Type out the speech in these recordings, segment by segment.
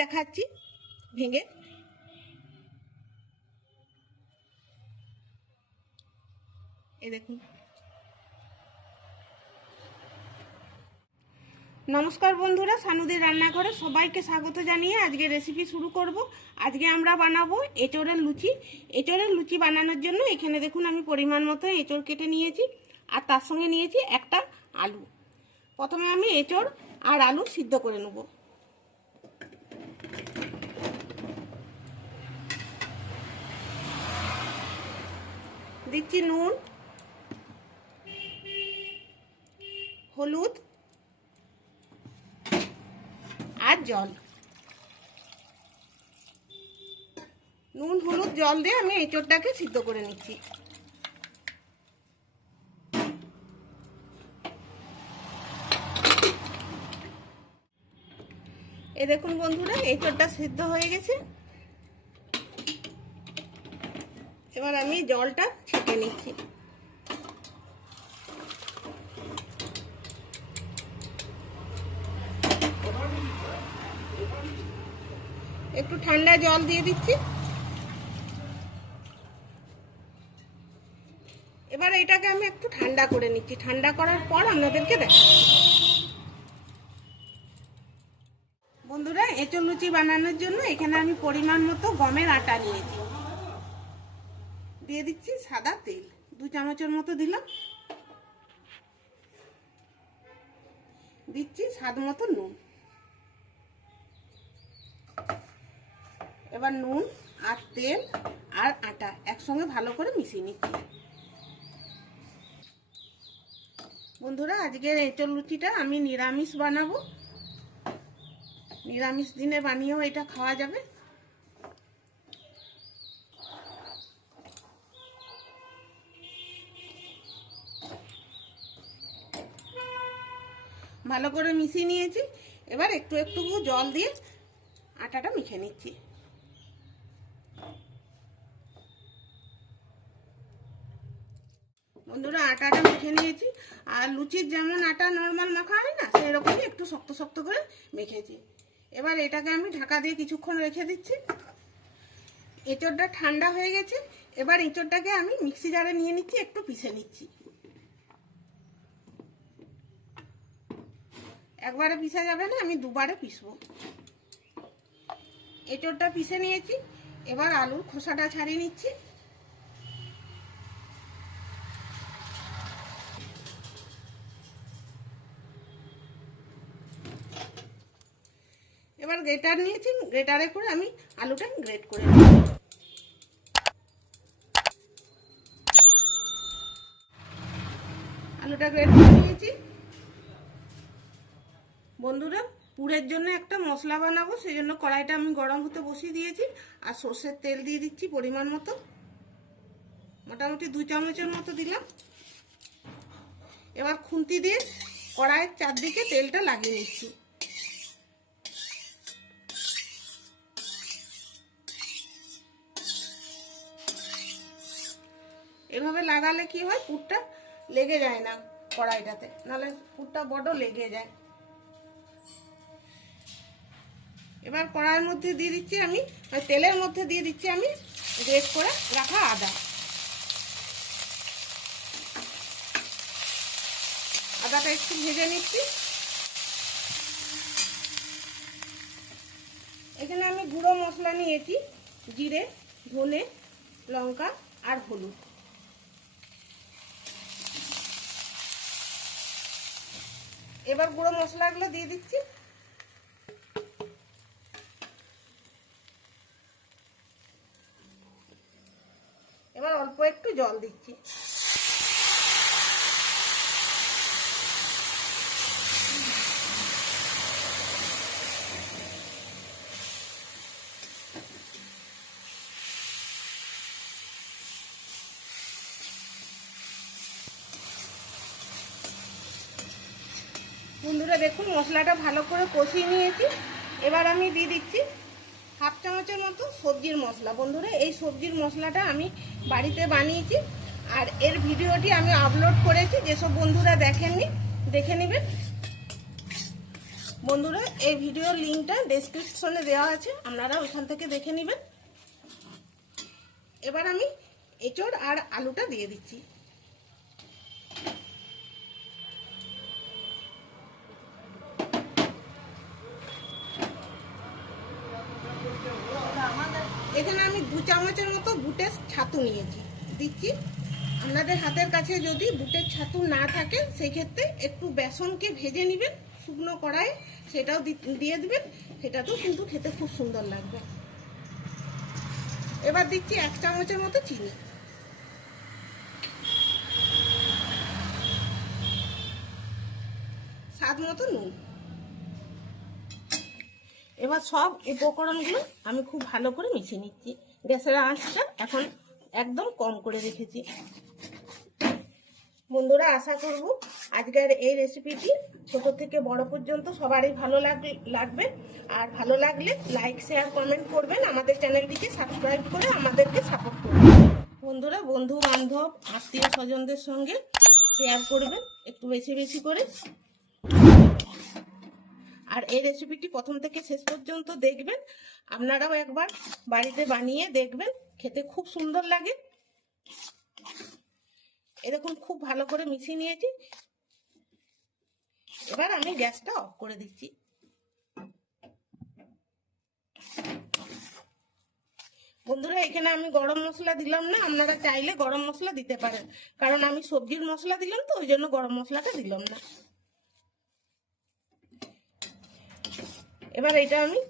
দেখাচ্ছি। ভেঙে। এই দেখুন। নমস্কার বন্ধুরা, সানুদের রান্নাঘরে সবাইকে স্বাগত জানিয়ে আজকে রেসিপি শুরু করব। আজকে আমরা বানাবো এঁচড়ের লুচি। এঁচড়ের লুচি বানানোর জন্য এখানে দেখুন আমি পরিমাণ মতো এঁচড় কেটে নিয়েছি আর তার সঙ্গে নিয়েছি একটা আলু। প্রথমে আমি এঁচড় আর আলু সিদ্ধ করে নেব। দিচ্ছি নুন, হলুদ আর জল। নুন, হলুদ, জল দিয়ে আমি এঁচড়টাকে সিদ্ধ করে নিচ্ছি। এ দেখুন বন্ধুরা, এঁচড়টা সিদ্ধ হয়ে গেছে। এবার আমি জলটা ছেঁকে নিচ্ছি। একটু ঠান্ডা জল দিয়ে দিচ্ছি। এবার এটাকে আমি একটু ঠান্ডা করে নিচ্ছি। ঠান্ডা করার পর আপনাদেরকে দেখাচ্ছি। বন্ধুরা এঁচড় লুচি বানানোর জন্য এখানে আমি পরিমাণ মতো গমের আটা নিয়েছি। দিয়ে দিচ্ছি সাদা তেল। দু চামচের মতো দিলাম। দিচ্ছি স্বাদ মতো নুন। এবার নুন আর তেল আর আটা একসঙ্গে ভালো করে মিশিয়ে নিচ্ছি। বন্ধুরা, আজকের এঁচড় লুচিটা আমি নিরামিষ বানাবো। নিরামিষ দিনে বানিয়েও এটা খাওয়া যাবে। ভালো করে মিশিয়ে নিয়েছি। এবার একটু একটু জল দিয়ে আটাটা মেখে নিচ্ছি। বন্ধুরা, আটাটা মেখে নিয়েছি। আর লুচির যেমন আটা নর্মাল মাখা হয় না সেই রকমই একটু শক্ত শক্ত করে মেখেছি। এবার এটাকে আমি ঢাকা দিয়ে কিছুক্ষণ রেখে দিচ্ছি। এঁচড়টা ঠান্ডা হয়ে গেছে। এবার এঁচড়টাকে আমি মিক্সি জারে নিয়ে নিচ্ছি, একটু পিষে নিচ্ছি। একবারে পিসা যাবে না, আমি দুবারে পিসবো। এঁচড়টা পিষে নিয়েছি, এবার আলুর খোসাটা ছাড়িয়ে নিচ্ছি। এবার গ্রেটার নিয়েছি, গ্রেটারে করে আমি আলুটা গ্রেট করে নেব। আলুটা গ্রেট করে নিয়েছি। বন্ধুরা পুরের জন্য একটা মশলা বানাবো সেই জন্য কড়াইটা আমি গরম হতে বসিয়ে দিয়েছি, আর সর্ষের তেল দিয়ে দিচ্ছি পরিমাণ মতো। মোটামুটি দু চামচের মতো দিলাম। এবার খুন্তি দিয়ে কড়াইয়ের চারদিকে তেলটা লাগিয়ে নিচ্ছি। এভাবে লাগালে কি হয়, পুরটা লেগে যায় না কড়াইটাতে, নাহলে পুরটা বড় লেগে যায়। এবার কড়াইয়ের মধ্যে দিয়ে দিচ্ছি আমি তেলের মধ্যে দিয়ে দিচ্ছি আমি রেড করে রাখা আদা। আদাটা একটু ভেজে নিচ্ছি। এখানে আমি গুঁড়ো মশলা নিয়েছি, জিরে, ধনে, লঙ্কা আর হলুদ। এবার গুঁড়ো মশলাগুলো দিয়ে দিচ্ছি এবার অল্প একটু জল দিচ্ছি। বন্ধুরা দেখুন মশলাটা ভালো করে কষিয়ে নিয়েছি। এবার আমি দিয়ে দিচ্ছি হাফ চামচের মতো সবজির মশলা। বন্ধুরা, এই সবজির মশলাটা আমি বাড়িতে বানিয়েছি আর এর ভিডিওটি আমি আপলোড করেছি। যেসব বন্ধুরা দেখেননি, দেখে নেবেন। বন্ধুরা, এই ভিডিও লিঙ্কটা ডেসক্রিপশনে দেওয়া আছে, আপনারা ওইখান থেকে দেখে নেবেন। এবার আমি এঁচড় আর আলুটা দিয়ে দিচ্ছি। এখানে আমি দু চামচের মতো বুটের ছাতু নিয়েছি। দিচ্ছি। আপনাদের হাতের কাছে যদি বুটের ছাতু না থাকে সেই ক্ষেত্রে একটু বেসনকে ভেজে নেবেন, শুকনো কড়াই সেটাও দিয়ে দিবেন। সেটাতেও কিন্তু খেতে খুব সুন্দর লাগবে। এবার দিচ্ছি এক চামচের মতো চিনি। স্বাদ মতো নুন। এবার সব উপকরণগুলো আমি খুব ভালো করে মিশিয়ে নিচ্ছি। গ্যাসের আঁচটা এখন একদম কম করে রেখেছি। বন্ধুরা, আশা করব আজকের এই রেসিপিটি ছোট থেকে বড় পর্যন্ত সবারই ভালো লাগ- লাগবে। আর ভালো লাগলে লাইক শেয়ার কমেন্ট করবেন। আমাদের চ্যানেলটিকে সাবস্ক্রাইব করে আমাদেরকে সাপোর্ট করবেন। বন্ধুরা বন্ধু বান্ধব আত্মীয় স্বজনদের সঙ্গে শেয়ার করবেন। একটু বেশি বেশি করে। আর এই রেসিপিটি প্রথম থেকে শেষ পর্যন্ত দেখবেন। আপনারাও একবার বাড়িতে বানিয়ে দেখবেন। খেতে খুব সুন্দর লাগে। এরকম খুব ভালো করে মিশিয়ে নিয়েছি। এবার আমি গ্যাসটা অফ করে দিচ্ছি। বন্ধুরা, এখানে আমি গরম মশলা দিলাম না। আপনারা চাইলে গরম মশলা দিতে পারেন। কারণ আমি সবজির মশলা দিলাম তো, ওই জন্য গরম মশলাটা দিলাম না। এবার এটা আমি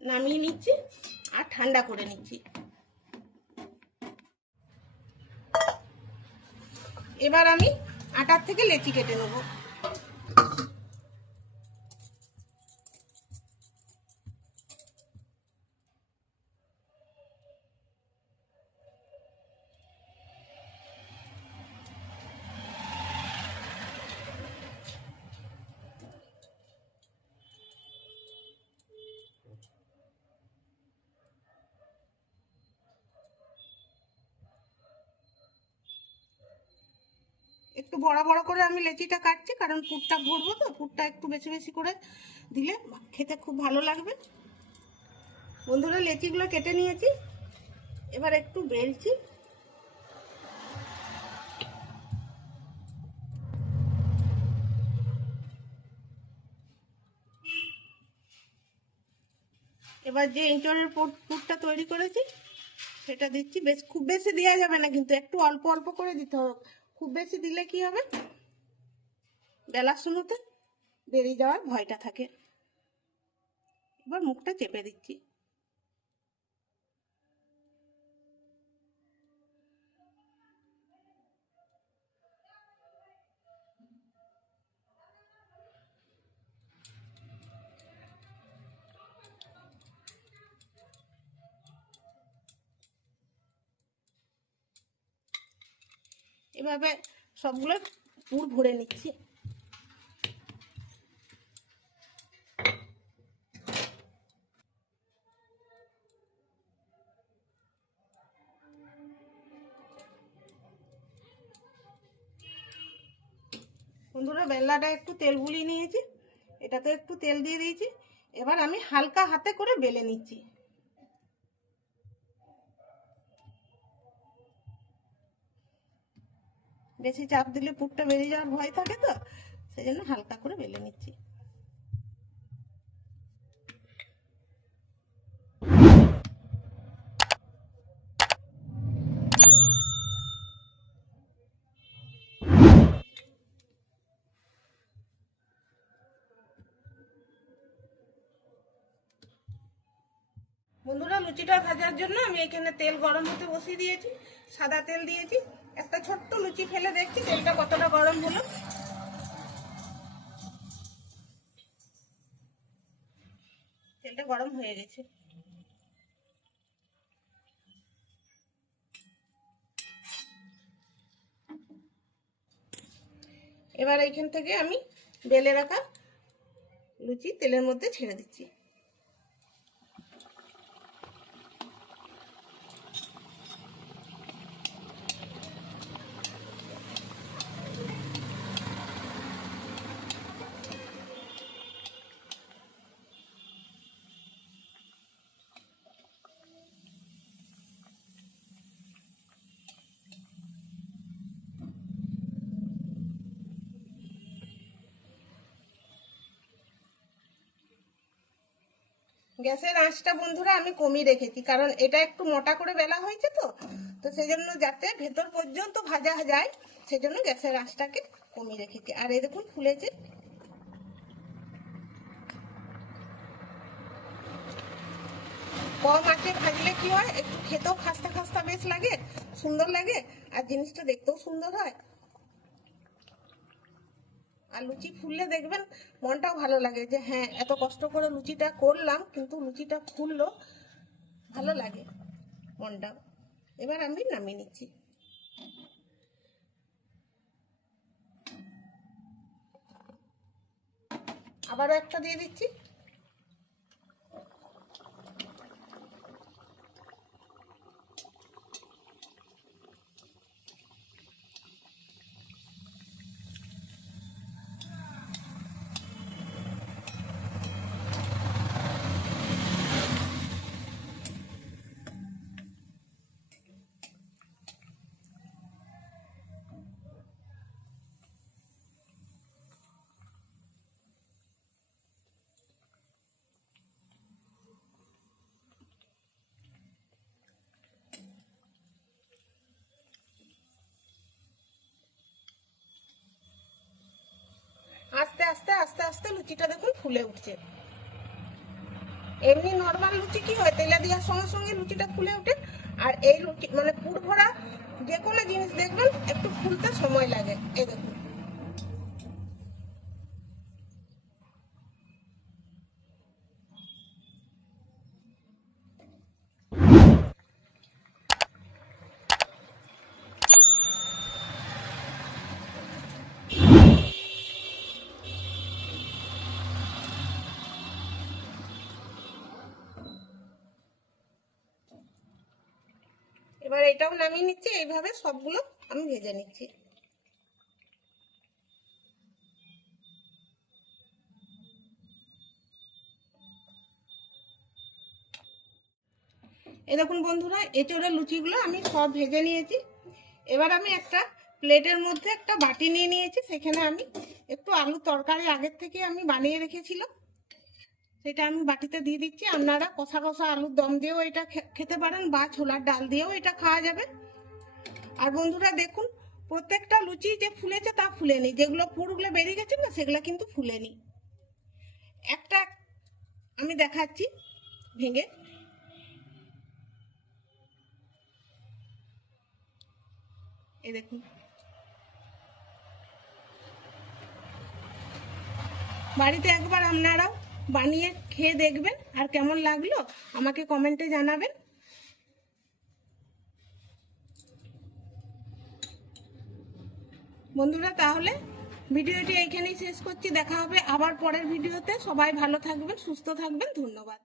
নামিয়ে নিচ্ছি আর ঠান্ডা করে নিচ্ছি। এবার আমি আটার থেকে লেচি কেটে নেব। বড় বড় করে আমি লেচিটা কাটছি, কারণ পুরটা ভরবো তো, পুরটা একটু বেশি বেশি করে দিলে খেতে খুব ভালো লাগবে। বন্ধুরা, লেচিগুলো কেটে নিয়েছি। এবার একটু বেলছি। এবার যে ইঁচড়ের পুরটা তৈরি করেছি, সেটা দিচ্ছি। বেশ, খুব বেশি দেওয়া যাবে না, কিন্তু একটু অল্প অল্প করে দিতে হবে। খুব বেশি দিলে কি হবে? বেলার সময়তে বেরিয়ে যাওয়ার ভয়টা থাকে। এবার মুখটা চেপে দিচ্ছি। এভাবে সবগুলো পুর ভরে নিচ্ছি। বন্ধুরা বেল্লাটা একটু তেল গুলিয়ে নিয়েছি। এটাতে একটু তেল দিয়ে দিয়েছি। এবার আমি হালকা হাতে করে বেলে নিচ্ছি। বেশি চাপ দিলে পুরটা বেরিয়ে যাওয়ার ভয় থাকে তো সেই জন্য হালকা করে বেলে নিচ্ছি। বন্ধুরা, লুচিটা ভাজার জন্য আমি এখানে তেল গরম হতে বসিয়ে দিয়েছি, সাদা তেল দিয়েছি। একটা ছোট্ট লুচি ফেলে দেখছি, তেলটা কতটা গরম হলো। তেলটা গরম হয়ে গেছে। এবার এইখান থেকে আমি বেলে রাখা লুচি তেলের মধ্যে ছেড়ে দিচ্ছি। গ্যাসের আঁচটা বন্ধুরা আমি কমিয়ে রেখেছি, কারণ এটা একটু মোটা করে বেলা হয়েছে তো। তো সেই জন্য যাতে ভেতর পর্যন্ত ভাজা যায় সেই জন্য গ্যাসের আঁচটাকে কমিয়ে রেখেছি। আর এই দেখুন ফুলেছে। কম আঁচে ভাজলে কি হয়? একটু খেতেও খাস্তা খাস্তা বেশ লাগে, সুন্দর লাগে, আর জিনিসটা দেখতেও সুন্দর হয়। আর লুচি ফুললে দেখবেন মনটাও ভালো লাগে যে হ্যাঁ এত কষ্ট করে লুচিটা করলাম, কিন্তু লুচিটা ফুললো ভালো লাগে মনটা। এবার আমি নামিয়ে নিচ্ছি। আবারও একটা দিয়ে দিচ্ছি। ফুলে উঠছে। এমনি নর্মাল লুচি কি হয়? তেলা দেওয়ার সঙ্গে সঙ্গে লুচিটা ফুলে ওঠে। আর এই লুচি মানে পুর ভরা যে কোনো জিনিস দেখবেন একটু ফুলতে সময় লাগে। এই দেখুন এবার এটাও নামিয়ে নিচ্ছি, এইভাবে সবগুলো আমি ভেজে নিচ্ছি। এ দেখুন বন্ধুরা এঁচড়ের লুচিগুলো আমি সব ভেজে নিয়েছি। এবার আমি একটা প্লেটের মধ্যে একটা বাটি নিয়ে নিয়েছি, সেখানে আমি একটু আলু তরকারি আগের থেকে আমি বানিয়ে রেখেছিলাম। সেটা আমি বাটিতে দিয়ে দিচ্ছি। আপনারা কষা কষা আলুর দম দিয়েও এটা খেতে পারেন বা ছোলার ডাল দিয়েও এটা খাওয়া যাবে। আর বন্ধুরা দেখুন, প্রত্যেকটা লুচি যে ফুলেছে তা ফুলেনি। যেগুলো পুরগুলো বেরিয়ে গেছে না সেগুলো কিন্তু ফুলেনি। একটা আমি দেখাচ্ছি ভেঙে। এই দেখুন। বাড়িতে একবার আপনারাও বানিয়ে খেয়ে দেখবেন আর কেমন লাগল আমাকে কমেন্টে জানাবেন। বন্ধুরা, তাহলে ভিডিওটি এইখানেই শেষ করছি। দেখা হবে আবার পরের ভিডিওতে। সবাই ভালো থাকবেন, সুস্থ থাকবেন। ধন্যবাদ।